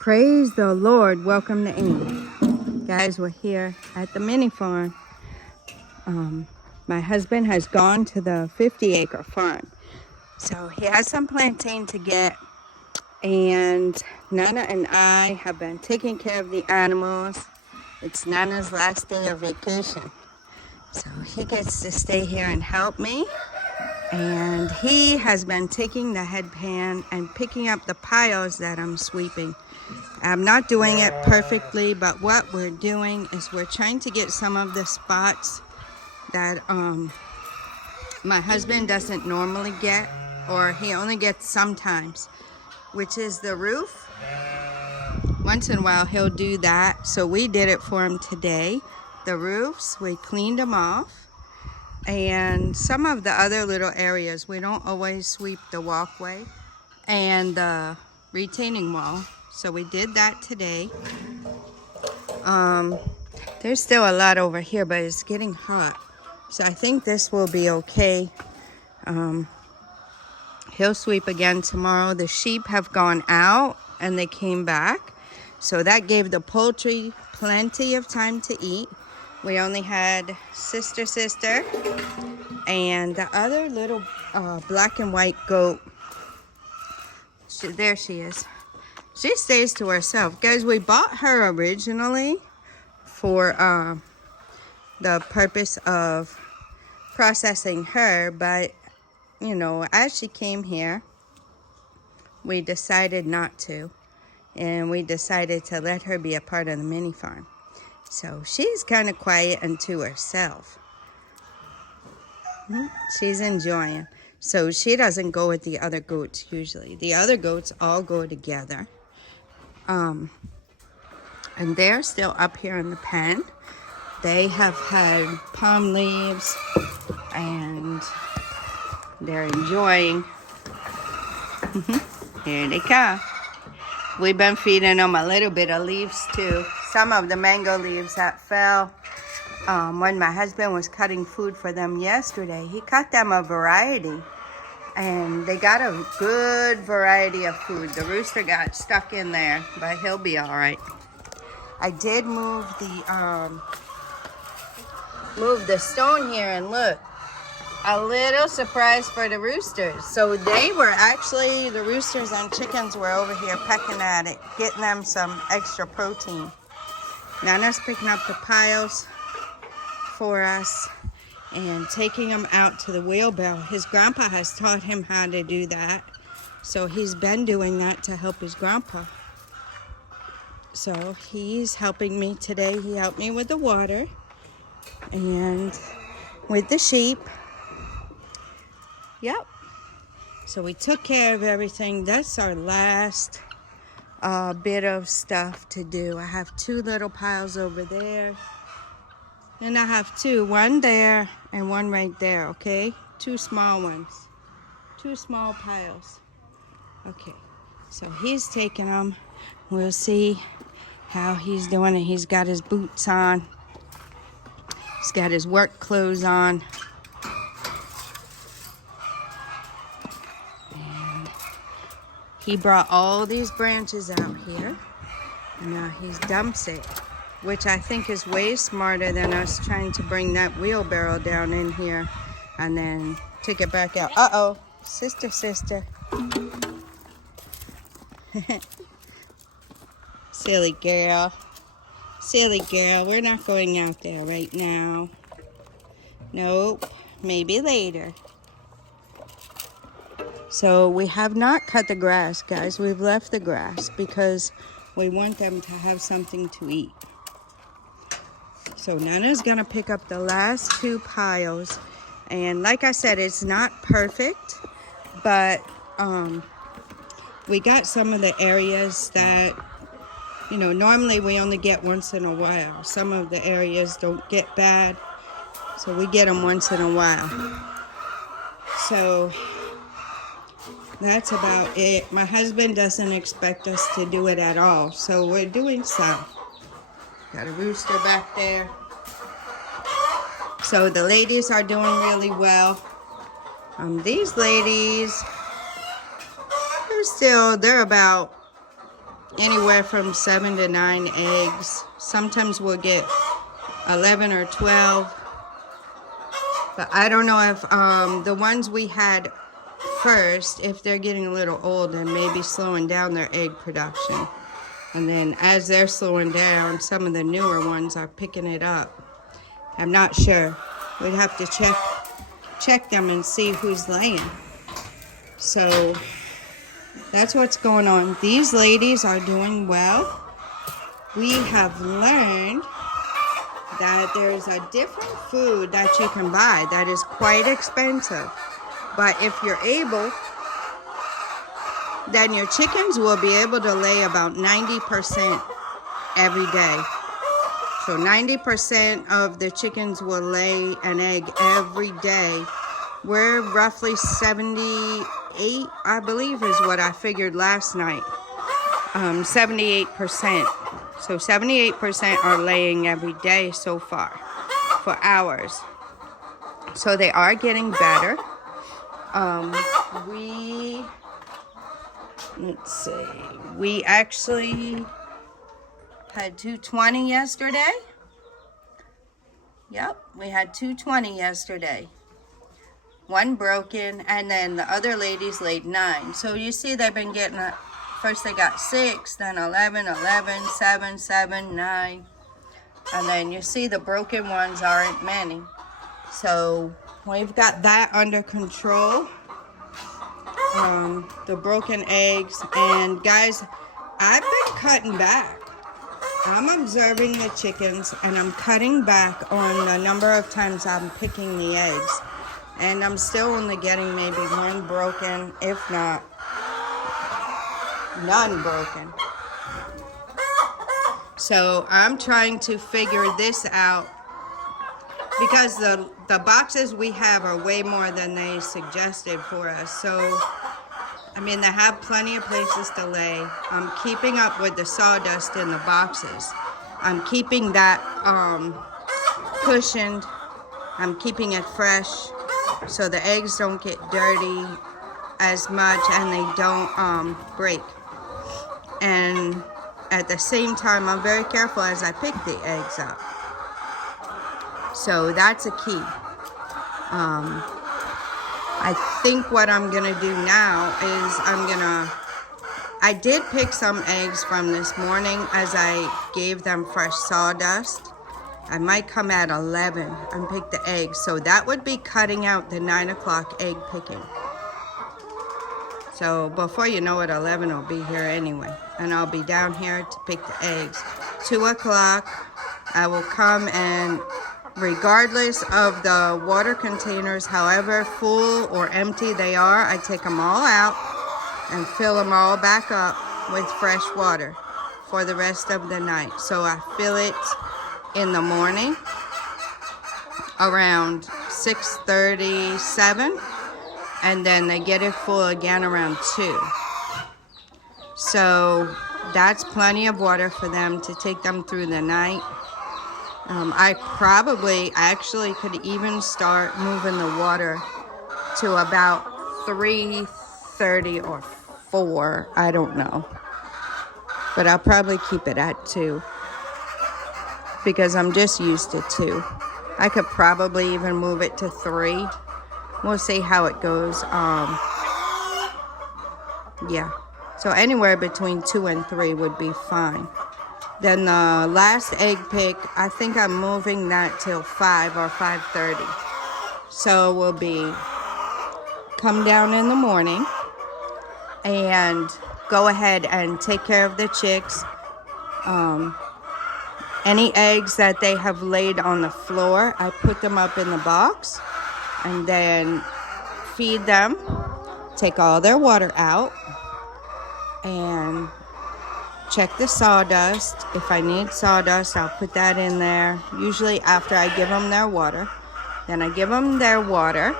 Praise the Lord. Welcome to Amy. Guys, we're here at the mini farm. My husband has gone to the 50-acre farm. So he has some plantain to get. And Nana and I have been taking care of the animals. It's Nana's last day of vacation. So he gets to stay here and help me. And he has been taking the headpan and picking up the piles that I'm sweeping. I'm not doing it perfectly, but what we're doing is we're trying to get some of the spots that my husband doesn't normally get, or he only gets sometimes, which is the roof. Once in a while he'll do that, so we did it for him today. The roofs, we cleaned them off. And some of the other little areas, we don't always sweep the walkway and the retaining wall. So we did that today. There's still a lot over here, but it's getting hot. So I think this will be okay. He'll sweep again tomorrow. The sheep have gone out and they came back. So that gave the poultry plenty of time to eat. We only had sister and the other little black and white goat. There she is. She stays to herself. Guys, we bought her originally for the purpose of processing her, but you know, as she came here, we decided not to, and we decided to let her be a part of the mini farm. So she's kind of quiet and to herself. She's enjoying. So she doesn't go with the other goats usually. The other goats all go together. And they're still up here in the pen. They have had palm leaves and they're enjoying. Here they come. We've been feeding them a little bit of leaves too. Some of the mango leaves that fell. When my husband was cutting food for them yesterday, he cut them a variety. And they got a good variety of food. The rooster got stuck in there, but he'll be all right. I did move the stone here, and look, a little surprise for the roosters. So they were actually, the roosters and chickens were over here pecking at it, getting them some extra protein. Nana's picking up the piles for us and taking them out to the wheelbarrow. His grandpa has taught him how to do that. So he's been doing that to help his grandpa. So he's helping me today. He helped me with the water and with the sheep. Yep. So we took care of everything. That's our last bit of stuff to do. I have two little piles over there. And I have two, one there and one right there, okay? Two small ones. Two small piles. Okay, so he's taking them. We'll see how he's doing it. He's got his boots on. He's got his work clothes on. And he brought all these branches out here. And now he dumps it, which I think is way smarter than us trying to bring that wheelbarrow down in here and then take it back out. Uh-oh, sister. Silly girl, we're not going out there right now. Nope, maybe later. So we have not cut the grass, guys. We've left the grass because we want them to have something to eat. So Nana's gonna pick up the last two piles, and like I said, it's not perfect, but we got some of the areas that, you know, normally we only get once in a while. Some of the areas don't get bad, so we get them once in a while. So that's about it. My husband doesn't expect us to do it at all, so we're doing some. Got a rooster back there. So the ladies are doing really well. These ladies, they're about anywhere from 7 to 9 eggs. Sometimes we'll get 11 or 12. But I don't know if the ones we had first, if they're getting a little old and maybe slowing down their egg production. And then as they're slowing down, some of the newer ones are picking it up. I'm not sure. We'd have to check them and see who's laying. So that's what's going on. These ladies are doing well. We have learned that there's a different food that you can buy that is quite expensive. But if you're able, then your chickens will be able to lay about 90% every day. So 90% of the chickens will lay an egg every day. We're roughly 78, I believe, is what I figured last night. 78%. So 78% are laying every day so far for hours. So they are getting better. Let's see. We actually had 220 yesterday. Yep, we had 220 yesterday. One broken, and then the other ladies laid 9. So you see they've been getting, first they got 6, then 11, 11, 7, 7, 9. And then you see the broken ones aren't many. So we've got that under control. The broken eggs. And guys, I've been cutting back. I'm observing the chickens and I'm cutting back on the number of times I'm picking the eggs. And I'm still only getting maybe 1 broken, if not none broken. So I'm trying to figure this out because the boxes we have are way more than they suggested for us. So, I mean, they have plenty of places to lay. I'm keeping up with the sawdust in the boxes. I'm keeping that cushioned. I'm keeping it fresh so the eggs don't get dirty as much and they don't break. And at the same time, I'm very careful as I pick the eggs up. So that's a key. I think what I'm gonna do now is I did pick some eggs from this morning as I gave them fresh sawdust. I might come at 11 and pick the eggs. So that would be cutting out the 9 o'clock egg picking. So before you know it, 11 will be here anyway. And I'll be down here to pick the eggs. 2 o'clock, I will come and regardless of the water containers, however full or empty they are, I take them all out and fill them all back up with fresh water for the rest of the night. So I fill it in the morning around 6:30, 7, and then they get it full again around 2. So that's plenty of water for them to take them through the night. I probably actually could even start moving the water to about 3:30 or 4. I don't know. But I'll probably keep it at 2 because I'm just used to 2. I could probably even move it to 3. We'll see how it goes. Yeah. So anywhere between 2 and 3 would be fine. Then the last egg pick, I think I'm moving that till 5 or 5:30. So we'll be come down in the morning and go ahead and take care of the chicks. Any eggs that they have laid on the floor, I put them up in the box and then feed them, take all their water out, and check the sawdust. If I need sawdust, I'll put that in there. Usually after I give them their water. Then I give them their water.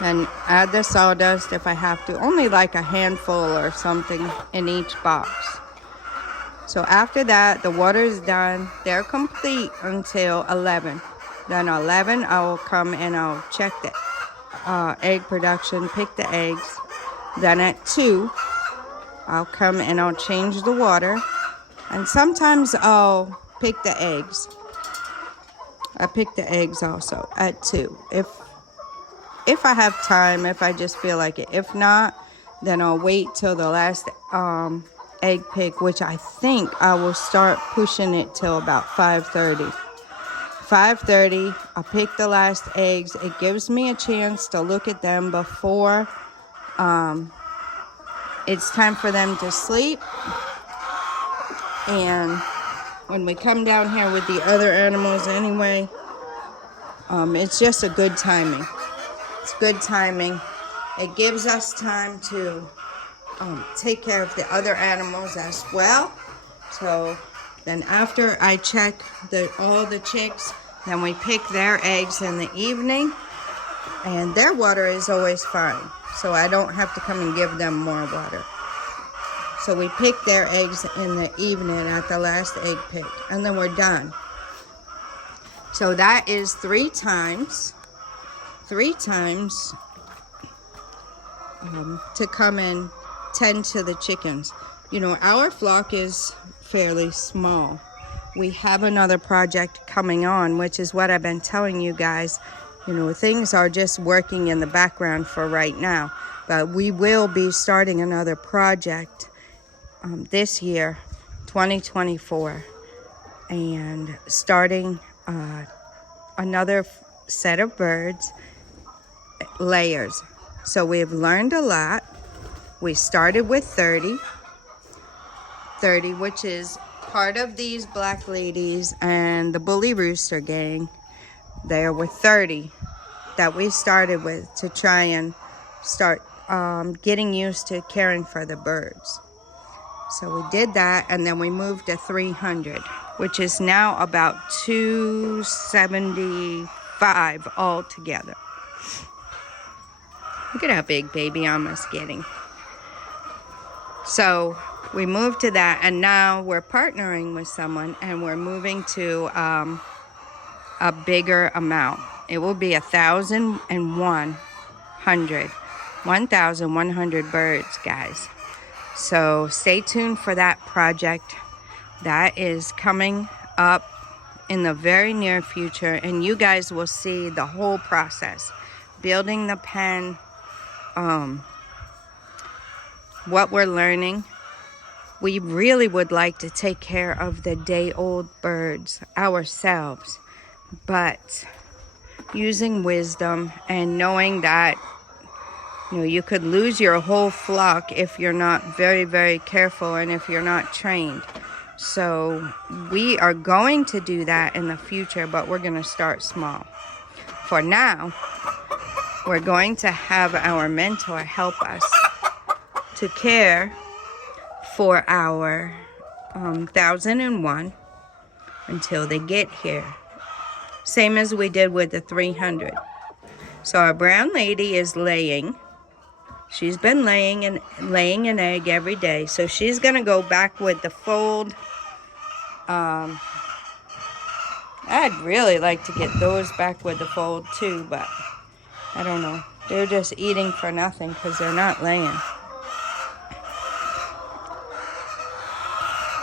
Then add the sawdust if I have to. Only like a handful or something in each box. So after that, the water is done. They're complete until 11. Then 11, I will come and I'll check the egg production, pick the eggs. Then at 2, I'll come and I'll change the water. And sometimes I'll pick the eggs. I pick the eggs also at 2. If I have time, if I just feel like it. If not, then I'll wait till the last egg pick, which I think I will start pushing it till about 5:30. 5:30, I'll pick the last eggs. It gives me a chance to look at them before it's time for them to sleep. And when we come down here with the other animals anyway, it's just a good timing. It's good timing. It gives us time to take care of the other animals as well. So then after I check all the chicks, then we pick their eggs in the evening. And their water is always fine, so I don't have to come and give them more water. So we pick their eggs in the evening at the last egg pick, and then we're done. So that is 3 times. 3 times to come and tend to the chickens. You know, our flock is fairly small. We have another project coming on, which is what I've been telling you guys. You know, things are just working in the background for right now. But we will be starting another project this year, 2024. And starting another set of birds, layers. So we've learned a lot. We started with 30, which is part of these black ladies and the bully rooster gang. There were 30 that we started with to try and start getting used to caring for the birds. So we did that, and then we moved to 300, which is now about 275 altogether. Look at how big baby Alma's getting. So we moved to that, and now we're partnering with someone, and we're moving to a bigger amount. It will be 1,100 birds, guys. So stay tuned for that project. That is coming up in the very near future, and you guys will see the whole process. Building the pen, what we're learning. We really would like to take care of the day-old birds ourselves, but using wisdom and knowing that, you know, you could lose your whole flock if you're not very, very careful and if you're not trained. So we are going to do that in the future, but we're going to start small. For now, we're going to have our mentor help us to care for our 1,001 until they get here. Same as we did with the 300. So our brown lady is laying. She's been laying an egg every day. So she's going to go back with the fold. I'd really like to get those back with the fold too, but I don't know. They're just eating for nothing because they're not laying.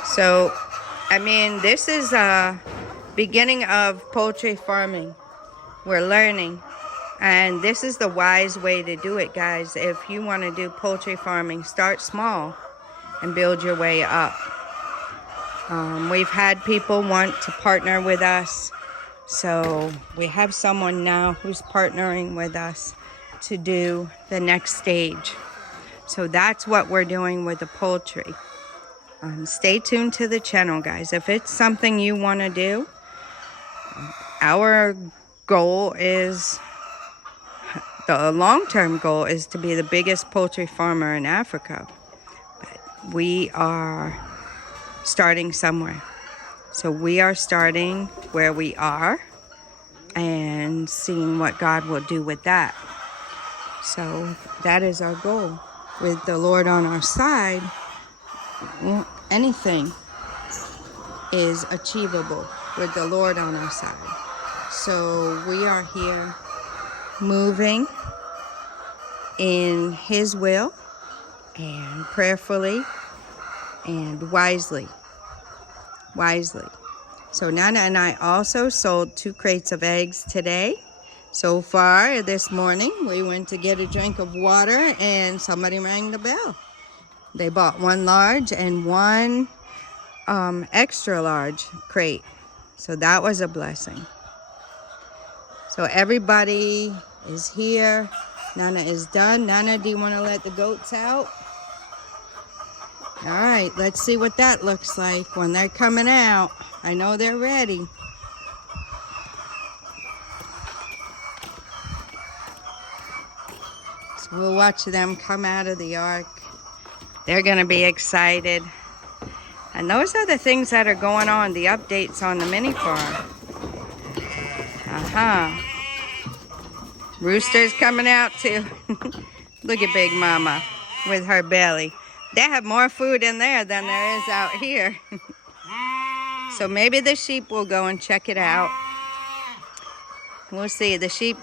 So, I mean, this is a beginning of poultry farming. We're learning. And this is the wise way to do it, guys. If you want to do poultry farming, start small and build your way up. We've had people want to partner with us. So we have someone now who's partnering with us to do the next stage. So that's what we're doing with the poultry. Stay tuned to the channel, guys. If it's something you want to do, our goal is, the long-term goal is to be the biggest poultry farmer in Africa. But we are starting somewhere. So we are starting where we are and seeing what God will do with that. So that is our goal. With the Lord on our side, anything is achievable with the Lord on our side. So we are here moving in His will and prayerfully and wisely. So Nana and I also sold 2 crates of eggs today. So far this morning, we went to get a drink of water and somebody rang the bell. They bought 1 large and 1 extra large crate. So that was a blessing. So everybody is here. Nana is done. Nana, do you want to let the goats out? All right, let's see what that looks like when they're coming out. I know they're ready. So we'll watch them come out of the ark. They're gonna be excited. And those are the things that are going on, the updates on the MiniFarm. Rooster's coming out too. Look at Big Mama with her belly. They have more food in there than there is out here. So maybe the sheep will go and check it out. We'll see. The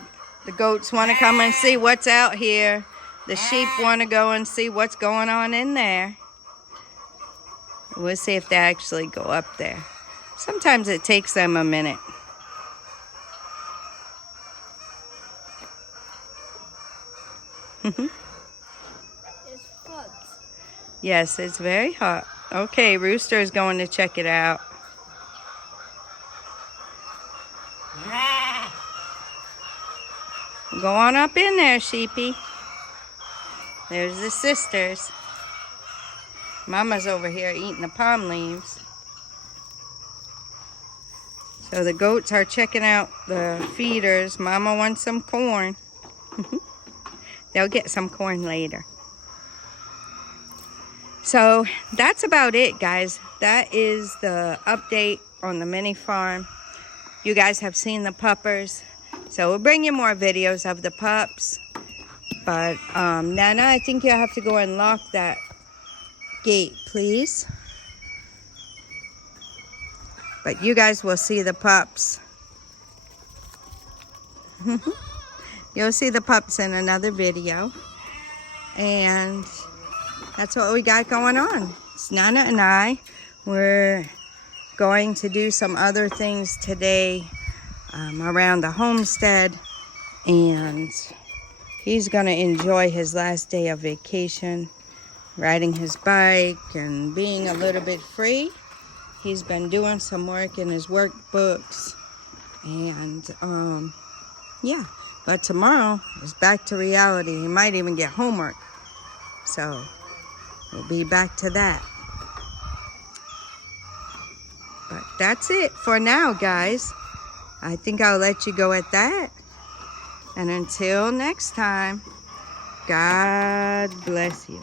goats want to come and see what's out here. The sheep want to go and see what's going on in there. We'll see if they actually go up there. Sometimes it takes them a minute. It's hot. Yes, it's very hot. Okay, Rooster is going to check it out. Go on up in there, sheepy. There's the sisters. Mama's over here eating the palm leaves. So the goats are checking out the feeders. Mama wants some corn. They'll get some corn later. So that's about it, guys. That is the update on the MiniFarm. You guys have seen the puppers. So we'll bring you more videos of the pups. But Nana, I think you have to go and lock that gate, please. But you guys will see the pups. You'll see the pups in another video. And that's what we got going on. It's Nana and I. We're going to do some other things today around the homestead. And he's going to enjoy his last day of vacation, riding his bike and being a little bit free. He's been doing some work in his workbooks. And yeah. But tomorrow is back to reality. He might even get homework. So we'll be back to that. But that's it for now, guys. I think I'll let you go at that. And until next time, God bless you.